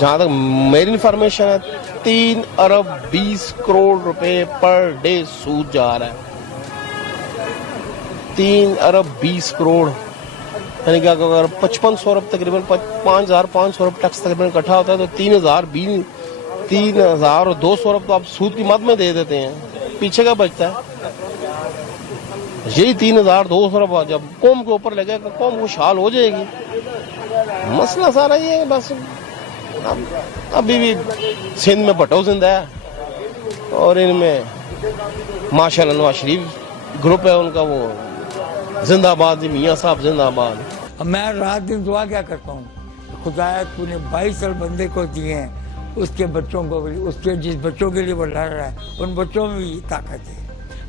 جہاں تک میری انفارمیشن ہے 3 ارب 20 کروڑ روپے پر ڈے سود جا رہا ہے. 3 ارب 20 کروڑ یعنی کہ اگر 5500 ارب تقریباً 5500 ارب ٹیکس تقریباً اکٹھا ہوتا ہے تو 3200 ارب تو آپ سود کی مد میں دے دیتے ہیں. پیچھے کا بچتا ہے یہی 3200 ارب. جب قوم کے اوپر لگے گا قوم خوشحال ہو جائے گی. مسئلہ سارا یہ ہے بس ابھی بھی سندھ میں بھٹو زندہ ہے اور ان میں ماشاءاللہ نواز شریف گروپ ہے ان کا, وہ زندہ باد جی میاں صاحب زندہ آباد. میں رات دن دعا کیا کرتا ہوں, خدایا تو نے 22 سال بندے کو دیے ہیں, اس کے بچوں کو بھی, اس کے جس بچوں کے لیے وہ لڑ رہا ہے ان بچوں میں بھی طاقت ہے.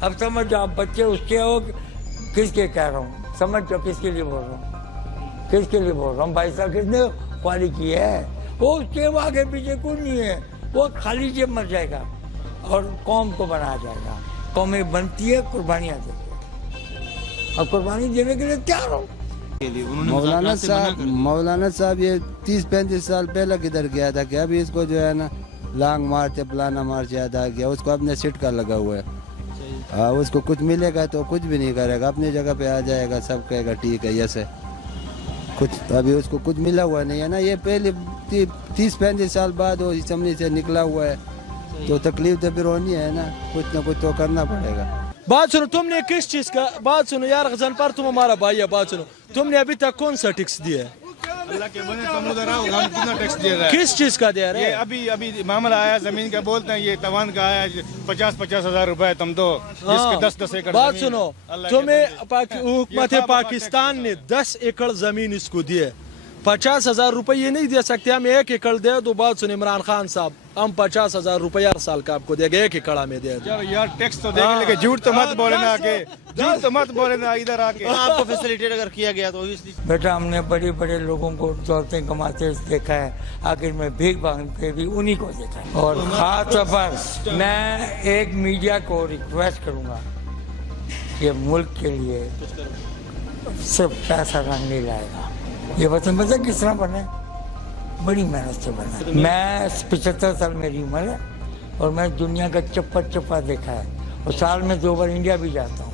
اب سمجھ جاؤ بچے اس کے ہو کس کے کہہ رہا ہوں, سمجھ جاؤ کس کے لیے بول رہا ہوں, کس کے لیے بول رہا ہوں. 22 سال کس نے خوالی کی ہے, وہ اس کے آگے پیچھے کچھ نہیں ہے, وہ خالی جب مر جائے گا اور قوم کو بنایا جائے گا. قومیں بنتی ہے قربانیاں دیتی ہے اور قربانی دینے کے لیے تیار ہو. مولانا صاحب یہ 30-35 سال پہلے کدھر گیا تھا کہ ابھی اس کو جو ہے نا لانگ مارچ پلانا مارچ ادا کیا, اس کو اپنے سیٹ کا لگا ہوا ہے. اس کو کچھ ملے گا تو کچھ بھی نہیں کرے گا, اپنی جگہ پہ آ جائے گا, سب کہے گا ٹھیک ہے یس ہے. کچھ ابھی اس کو کچھ ملا ہوا نہیں ہے نا, یہ پہلے 30-35 سال بعد وہ اسمبلی سے نکلا ہوا ہے تو تکلیف تو پھر ہونی ہے نا, کچھ نہ کچھ تو کرنا پڑے گا. بات سنو, تم نے کس چیز کا بات سنو یار, غزن پر تم ہمارا بھائی ہے, بات سنو تم نے ابھی تک کون سا ٹیکس دیا ہے؟ اللہ کے بنے سمودر ہم کتنا ٹیکس دے رہا ہے. کس چیز کا دے رہا ہے؟ یہ ابھی معاملہ آیا زمین کا, بولتے ہیں یہ توان کا آیا 50-50 ہزار روپے تم دو, جس کے 10 ایکڑ. بات سنو, تمہیں حکومت پاکستان نے 10 ایکڑ زمین اس کو دی ہے, 50,000 روپے یہ نہیں دے سکتے, ہم 1 ایکڑ دے دو. بات سنو عمران خان صاحب, ہم 50,000 روپے ہر سال کا آپ کو دے گا, 1 ایکڑ میں دے دو. یار ٹیکس تو دے گے لیکن جھوٹ تو مت بولے نا, آگے جھوٹ تو مت بولے نا ادھر آ کے. آپ کو فیسیلیٹیٹ اگر کیا گیا تو بیٹا ہم نے بڑے بڑے لوگوں کو دولتیں کماتے دیکھا ہے, آخر میں بھیک مانگتے بھی انہی کو دیکھا ہے. اور خاص طور پر میں ایک میڈیا کو ریکویسٹ کروں گا کہ ملک کے لیے صرف پیسہ رنگ نہیں لائے گا. یہ وطن پتہ کس طرح بنے, بڑی محنت سے بنا. میں 75 سال میری عمر ہے اور میں دنیا کا چپا چپا دیکھا ہے, اور سال میں 2 بار انڈیا بھی جاتا ہوں,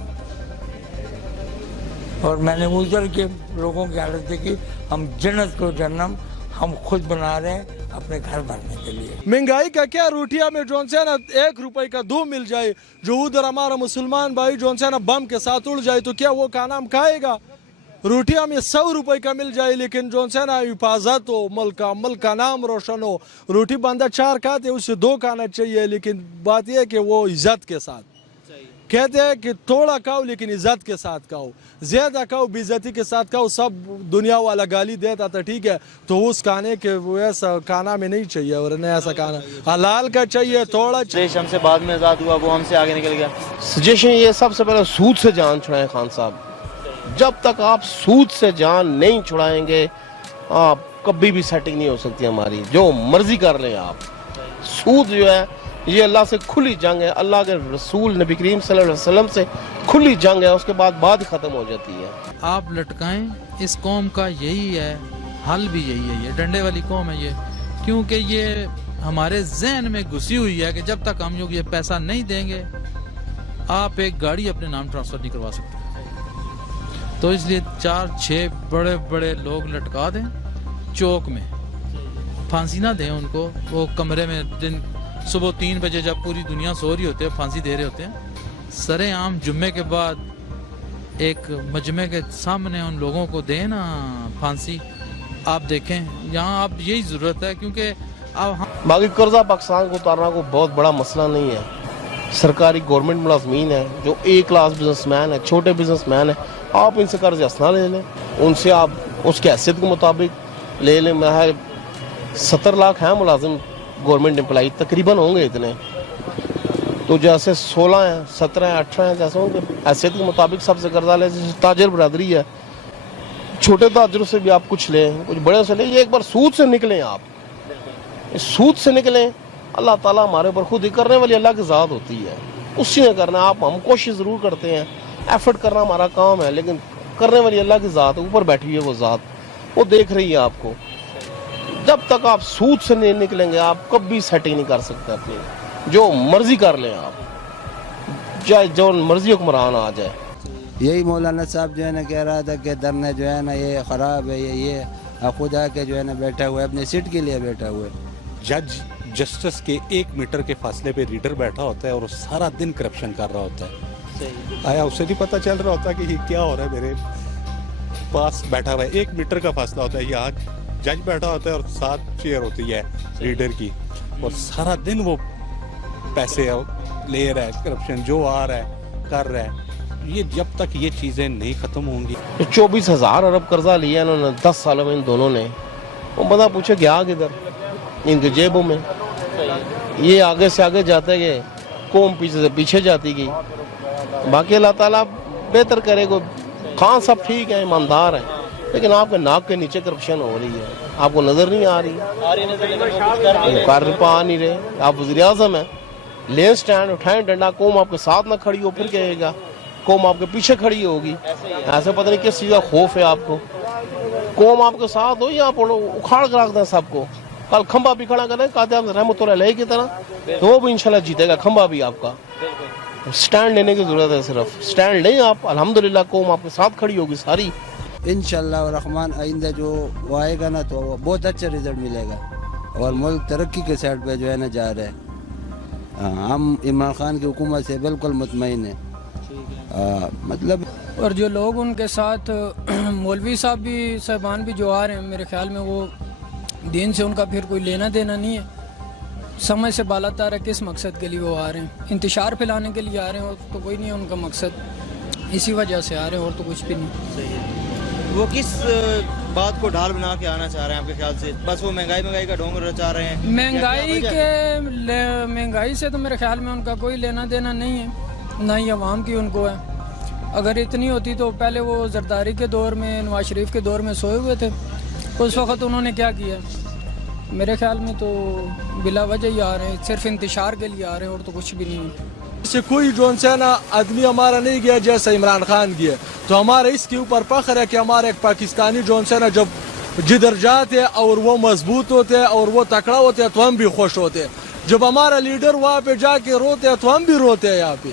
اور میں نے ادھر کے لوگوں کی حالت دیکھی. ہم جنت کو جنم ہم خود بنا رہے ہیں اپنے گھر بھرنے کے لیے. مہنگائی کا کیا, روٹیاں میں جون سے نا 1 روپے کا 2 مل جائے, جو ادھر ہمارا مسلمان بھائی جون سے نا بم کے ساتھ اڑ جائے تو کیا وہ کھانا ہم کھائے گا؟ روٹیاں میں 100 روپے کا مل جائے لیکن جون سے نا حفاظت ہو, ملک کا نام روشن ہو. روٹی بندہ 4 کھاتے اسے 2 کھانا چاہیے, لیکن بات یہ ہے کہ وہ عزت کے ساتھ کہتے ہیں کہ تھوڑا کھاؤ لیکن عزت کے ساتھ کھاؤ, زیادہ کھاؤ بے عزتی کے ساتھ کھاؤ. سب دنیا والا گالی دیتا تھا ٹھیک ہے, تو اس کھانے کے وہ ایسا کھانا میں نہیں چاہیے, اور نہیں ایسا کھانا حلال کا چاہیے. تھوڑا دیش ہم سے بعد میں آزاد ہوا, وہ ہم سے آگے نکل گیا. سجیشن یہ سب سے پہلے سود سے جان چھڑائیں خان صاحب. جب تک آپ سود سے جان نہیں چھڑائیں گے آپ کبھی بھی سیٹنگ نہیں ہو سکتی ہماری. جو مرضی کر لیں آپ, سود جو ہے یہ اللہ سے کھلی جنگ ہے, اللہ کے رسول نبی کریم صلی اللہ علیہ وسلم سے کھلی جنگ ہے, اس کے بعد بات ہی ختم ہو جاتی ہے. آپ لٹکائیں, اس قوم کا یہی ہے حل بھی یہی ہے. یہ ڈنڈے والی قوم ہے یہ, کیونکہ یہ ہمارے ذہن میں گھسی ہوئی ہے کہ جب تک ہم یہ پیسہ نہیں دیں گے آپ ایک گاڑی اپنے نام ٹرانسفر نہیں کروا سکتے. تو اس لیے 4-6 بڑے بڑے لوگ لٹکا دیں چوک میں, پھانسی نہ دیں ان کو. وہ کمرے میں دن صبح 3 بجے جب پوری دنیا سو رہی ہوتی ہے پھانسی دے رہے ہوتے ہیں. سرے عام جمعے کے بعد ایک مجمع کے سامنے ان لوگوں کو دیں نا پھانسی. آپ دیکھیں یہاں اب یہی ضرورت ہے, کیونکہ اب باقی قرضہ پاکستان کو اتارنا کو بہت بڑا مسئلہ نہیں ہے. سرکاری گورنمنٹ ملازمین ہیں جو A کلاس بزنس مین ہیں, چھوٹے بزنس مین ہیں, آپ ان سے قرض حسنہ لے لیں, ان سے آپ اس کے حیثیت کے مطابق لے لیں. میں 70 لاکھ ہیں ملازم گورنمنٹ امپلائی تقریباً ہوں گے اتنے, تو جیسے 16 ہیں 17 ہیں 18 ہیں جیسے ہوں گے حیثیت کے مطابق سب سے قرضہ لیں. جیسے تاجر برادری ہے, چھوٹے تاجروں سے بھی آپ کچھ لیں, کچھ بڑے سے لیں. یہ ایک بار سود سے نکلیں, آپ سود سے نکلیں. اللہ تعالیٰ ہمارے اوپر خود ہی کرنے والی اللہ کی ذات ہوتی ہے, اسی نے کرنا. آپ ہم کوشش ضرور کرتے ہیں, ایفرٹ کرنا ہمارا کام ہے, لیکن کرنے والی اللہ کی ذات اوپر بیٹھی ہے, وہ ذات وہ دیکھ رہی ہے آپ کو. جب تک آپ سود سے نہیں نکلیں گے آپ کبھی سیٹنگ نہیں کر سکتے اپنی. جو مرضی کر لیں آپ, چاہے جو مرضی حکمران آ جائے. یہی مولانا صاحب جو ہے نا کہہ رہا تھا کہ دھرنا جو ہے نا یہ خراب ہے, یہ خدا کے جو ہے نا بیٹھا ہوا ہے, اپنے سیٹ کے لیے بیٹھا ہوا ہے. جج جسٹس کے 1 میٹر کے فاصلے پہ ریڈر بیٹھا ہوتا ہے اور وہ سارا دن کرپشن کر رہا ہوتا ہے. آیا اسے نہیں پتہ چل رہا ہوتا کہ یہ کیا ہو رہا ہے میرے پاس بیٹھا ہوا ہے. 1 میٹر کا فاصلہ ہوتا ہے, یہاں جج بیٹھا ہوتا ہے اور 7 چیئر ہوتی ہے ریڈر کی, اور سارا دن وہ پیسے لے رہا ہے, کرپشن جو آ رہا ہے کر رہا ہے. یہ جب تک یہ چیزیں نہیں ختم ہوں گی. 24,000 ارب قرضہ لیا انہوں نے 10 سالوں میں ان دونوں نے. وہ بندہ پوچھے گیا کدھر, ان کے جیبوں میں. یہ آگے سے آگے جاتے گئے, قوم پیچھے سے پیچھے جاتی گئی. باقی اللہ تعالیٰ بہتر کرے گا. خان صاحب ٹھیک ہے, ایماندار ہیں, لیکن آپ کے ناک کے نیچے کرپشن ہو رہی ہے, آپ کو نظر نہیں آ رہی, کر پا نہیں رہے. آپ وزیر اعظم ہیں, لین سٹینڈ اٹھائیں ڈنڈا, قوم آپ کے ساتھ نہ کھڑی ہو پھر کہے گا قوم آپ کے پیچھے کھڑی ہوگی. ایسے پتہ نہیں کس چیز کا خوف ہے آپ کو. قوم آپ کے ساتھ ہو یا اکھاڑ کر رکھ دیں سب کو. کل کھمبا بھی کھڑا کریں قائد رحمۃ اللہ علیہ کی طرح, تو وہ بھی انشاءاللہ جیتے گا کھمبا بھی آپ کا. سٹینڈ لینے کی ضرورت ہے, صرف سٹینڈ لیں آپ, الحمدللہ قوم آپ کے ساتھ کھڑی ہوگی ساری. انشاءاللہ الرحمن آئندہ جو وہ آئے گا نا تو بہت اچھا رزلٹ ملے گا, اور ملک ترقی کے سائڈ پہ جو ہے نا جا رہا ہے. ہم عمران خان کی حکومت سے بالکل مطمئن ہیں. مطلب اور جو لوگ ان کے ساتھ مولوی صاحب بھی صاحبان بھی جو آ رہے ہیں, میرے خیال میں وہ دین سے ان کا پھر کوئی لینا دینا نہیں ہے. سمجھ سے بالا تار ہے کس مقصد کے لیے وہ آ رہے ہیں. انتشار پھیلانے کے لیے آ رہے ہیں, اور تو کوئی نہیں ہے ان کا مقصد, اسی وجہ سے آ رہے ہیں اور تو کچھ بھی نہیں. وہ کس بات کو ڈھال بنا کے آنا چاہ رہے ہیں آپ کے خیال سے؟ بس وہ مہنگائی کا ڈھونگ رچا رہے ہیں. مہنگائی سے تو میرے خیال میں ان کا کوئی لینا دینا نہیں ہے, نہ ہی عوام کی ان کو ہے. اگر اتنی ہوتی تو پہلے وہ زرداری کے دور میں, نواز شریف کے دور میں سوئے ہوئے تھے. اس وقت انہوں نے کیا کیا؟ میرے خیال میں تو بلا وجہ ہی آ رہے ہیں, صرف انتشار کے لیے آ رہے ہیں اور تو کچھ بھی نہیں ہے. سے کوئی جو ہے نا آدمی ہمارا نہیں گیا جیسا عمران خان گیا, تو ہمارا اس کے اوپر فخر ہے کہ ہمارا ایک پاکستانی جو ہے نا جب جدھر جاتے اور وہ مضبوط ہوتے ہیں اور وہ تکڑا ہوتے ہیں تو ہم بھی خوش ہوتے ہیں. جب ہمارا لیڈر وہاں پہ جا کے روتے ہیں تو ہم بھی روتے ہیں یہاں پہ.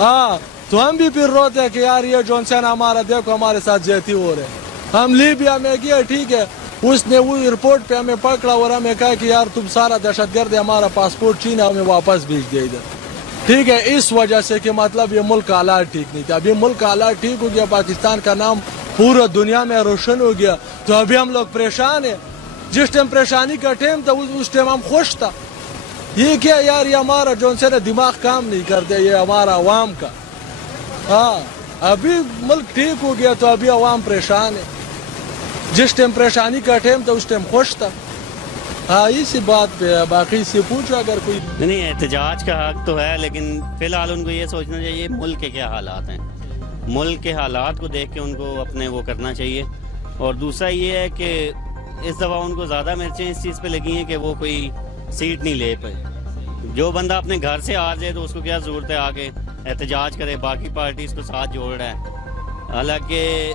ہاں, تو ہم بھی پھر روتے ہیں کہ یار یہ جو ہے نا ہمارا دیکھو ہمارے ساتھ زیادتی ہو رہے. ہم لیبیا میں گئے, ٹھیک ہے, اس نے وہ ایئرپورٹ پہ ہمیں پکڑا اور ہمیں کہا کہ یار تم سارا دہشت گرد ہے, ہمارا پاسپورٹ چھینا, ہمیں واپس بھیج دے ادھر. ٹھیک ہے, اس وجہ سے کہ مطلب یہ ملک کا حالات ٹھیک نہیں تھا. ابھی ملک کا حالات ٹھیک ہو گیا, پاکستان کا نام پورا دنیا میں روشن ہو گیا, تو ابھی ہم لوگ پریشان ہیں. جس ٹائم پریشانی کا ٹائم تھا اس ٹائم ہم خوش تھا. یہ کیا یار, یہ ہمارا جو ہے نا دماغ کام نہیں کرتے, یہ ہمارا عوام کا. ہاں, ابھی ملک ٹھیک ہو گیا تو ابھی عوام پریشان ہے. جس ٹائم پریشانی کا ٹائم تھا اس ٹائم خوش تھا. ہاں, اسی بات پہ ہے, باقی سے پوچھو اگر کوئی. نہیں, احتجاج کا حق تو ہے, لیکن فی الحال ان کو یہ سوچنا چاہیے ملک کے کیا حالات ہیں. ملک کے حالات کو دیکھ کے ان کو اپنے وہ کرنا چاہیے. اور دوسرا یہ ہے کہ اس دفعہ ان کو زیادہ مرچیں اس چیز پہ لگی ہیں کہ وہ کوئی سیٹ نہیں لے پائے. جو بندہ اپنے گھر سے آ جائے تو اس کو کیا ضرورت ہے آگے احتجاج کرے, باقی پارٹیز کو ساتھ جوڑ رہا ہے. حالانکہ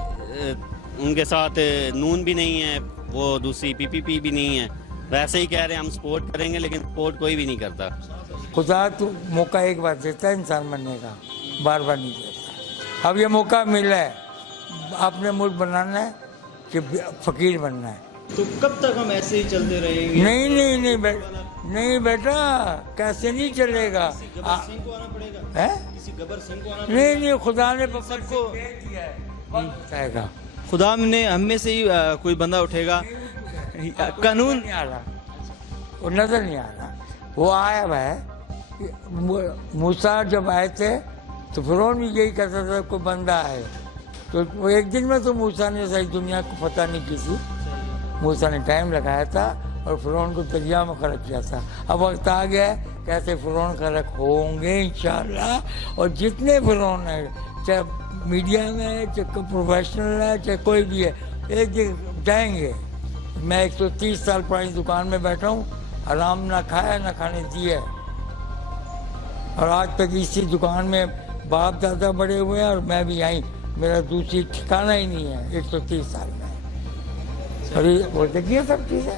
ان کے ساتھ نون بھی نہیں ہے, وہ دوسری پی بھی نہیں ہے. ویسے ہی کہہ رہے ہیں ہم سپورٹ کریں گے, لیکن سپورٹ کوئی بھی نہیں کرتا. خدا تو موقع ایک بار دیتا ہے انسان بننے کا, بار بار نہیں دیتا. اب یہ موقع ملا ہے, اپنے ملک بنانا ہے کہ فقیر بننا ہے. تو کب تک ہم ایسے ہی چلتے رہیں گے؟ نہیں بیٹا, کیسے نہیں چلے گا. نہیں, خدا نے سب کو دیا ہے. خدا نے ہم میں سے ہی کوئی بندہ اٹھے گا. قانون نہیں آ رہا, وہ نظر نہیں آ رہا. وہ آیا ہے, موسیٰ جب آئے تھے تو فرعون بھی یہی کہتا تھا کوئی بندہ آئے, تو وہ ایک دن میں تو موسیٰ نے ساری دنیا کو فتح نہیں کی تھی. موسیٰ نے ٹائم لگایا تھا اور فرعون کو دریا میں غرق کیا تھا. اب وقت آ گیا ہے کیسے فرعون غرق ہوں گے انشاءاللہ. اور جتنے فرعون ہیں, چاہے میڈیا میں ہے, چاہے پروفیشنل ہے, چاہے کوئی بھی ہے, ایک دن جائیں گے. میں 130 سال پرانی دکان میں بیٹھا ہوں, آرام نہ کھایا نہ کھانے دیا, اور آج تک اسی دکان میں باپ دادا بڑے ہوئے ہیں اور میں بھی آئی, میرا دوسری ٹھکانہ ہی نہیں ہے 130 سال میں. اور یہ بولتے کیا سب چیزیں